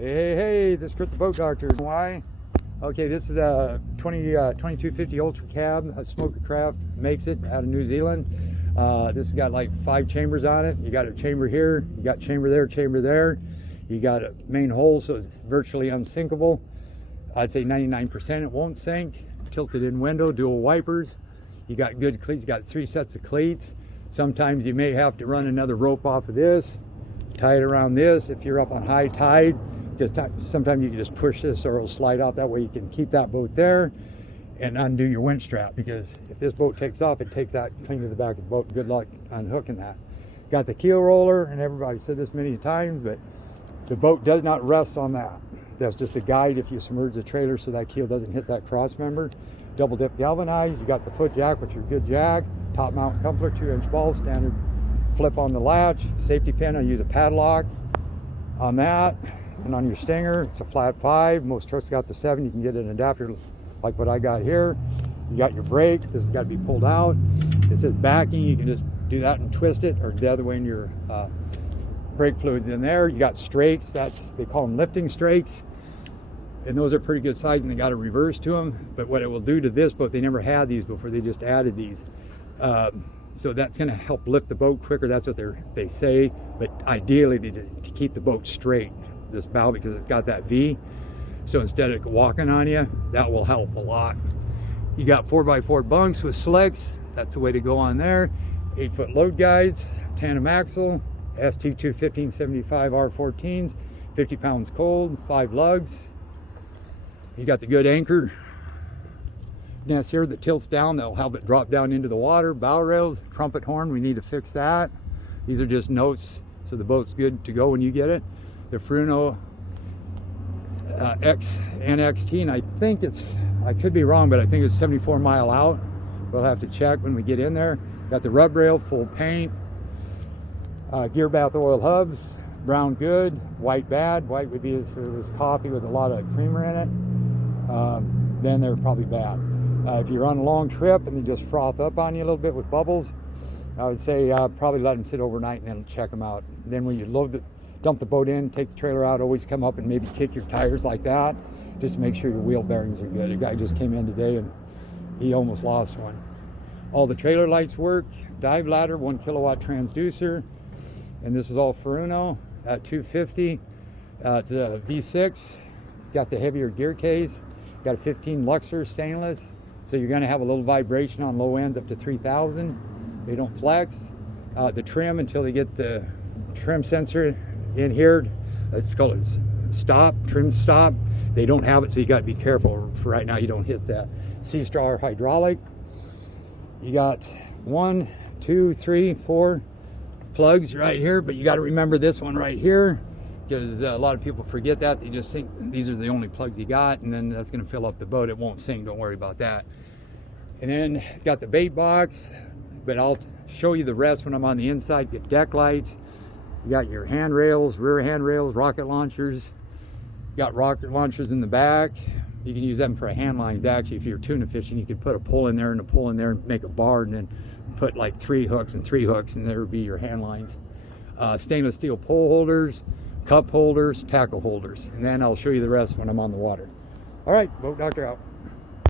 Hey, this is Kurt the Boat Doctor. Why? Okay, this is a 2250 Ultra Cab, a stabicraft makes it out of New Zealand. This has got like 5 chambers on it. You got a chamber here, you got chamber there. You got a main hole, so it's virtually unsinkable. I'd say 99% it won't sink. Tilted in window, dual wipers. You got good cleats, you got 3 sets of cleats. Sometimes you may have to run another rope off of this, tie it around this if you're up on high tide. Sometimes you can just push this or it'll slide off. That way you can keep that boat there and undo your winch strap, because if this boat takes off, it takes that clean to the back of the boat. Good luck unhooking that. Got the keel roller, and everybody said this many times, but the boat does not rest on that. That's just a guide if you submerge the trailer so that keel doesn't hit that cross member. Double dip galvanized. You got the foot jack, which are good jacks. Top mount coupler, 2-inch ball, standard flip on the latch. Safety pin, I use a padlock on that. And on your stinger, it's a flat 5. Most trucks got the 7. You can get an adapter like what I got here. You got your brake. This has got to be pulled out. It says backing. You can just do that and twist it, or the other way, in your brake fluid's in there. You got strakes. They call them lifting strakes, and those are pretty good size, and they got a reverse to them. But what it will do to this boat, they never had these before. They just added these. So that's going to help lift the boat quicker. That's what they say. But ideally, to keep the boat straight, this bow, because it's got that V. So instead of walking on you, that will help a lot. You got 4x4 bunks with slicks. That's the way to go on there. 8-foot load guides, tandem axle, ST2 1575 R14s, 50 pounds cold, 5 lugs. You got the good anchor nest here that tilts down. That'll help it drop down into the water. Bow rails, trumpet horn, we need to fix that. These are just notes, so the boat's good to go when you get it. The Fruno X NXT, and I think I could be wrong, but I think it's 74 mile out. We'll have to check when we get in there. Got the rub rail, full paint, gear bath oil hubs, brown good, white bad. White would be if it was coffee with a lot of creamer in it, then they're probably bad. If you're on a long trip and they just froth up on you a little bit with bubbles, I would say probably let them sit overnight and then check them out. Then when you dump the boat in, take the trailer out, always come up and maybe kick your tires like that. Just make sure your wheel bearings are good. A guy just came in today and he almost lost one. All the trailer lights work. Dive ladder, 1 kilowatt transducer. And this is all Fruno at 250. It's a V6. Got the heavier gear case. Got a 15 Luxor stainless. So you're gonna have a little vibration on low ends up to 3,000. They don't flex. The trim, until they get the trim sensor in here, it's called trim stop. They don't have it, so you got to be careful for right now you don't hit that. C-Star hydraulic. You got 1, 2, 3, 4 plugs right here, but you got to remember this one right here, because a lot of people forget that. They just think these are the only plugs you got, and then that's going to fill up the boat. It won't sink, don't worry about that. And then got the bait box, but I'll show you the rest when I'm on the inside. Get deck lights. You got your handrails, rear handrails, rocket launchers. You got rocket launchers in the back. You can use them for hand lines. Actually, if you're tuna fishing, you could put a pull in there and a pull in there and make a bar, and then put like 3 hooks and 3 hooks, and there would be your hand lines. Stainless steel pole holders, cup holders, tackle holders. And then I'll show you the rest when I'm on the water. All right, Boat Doctor out.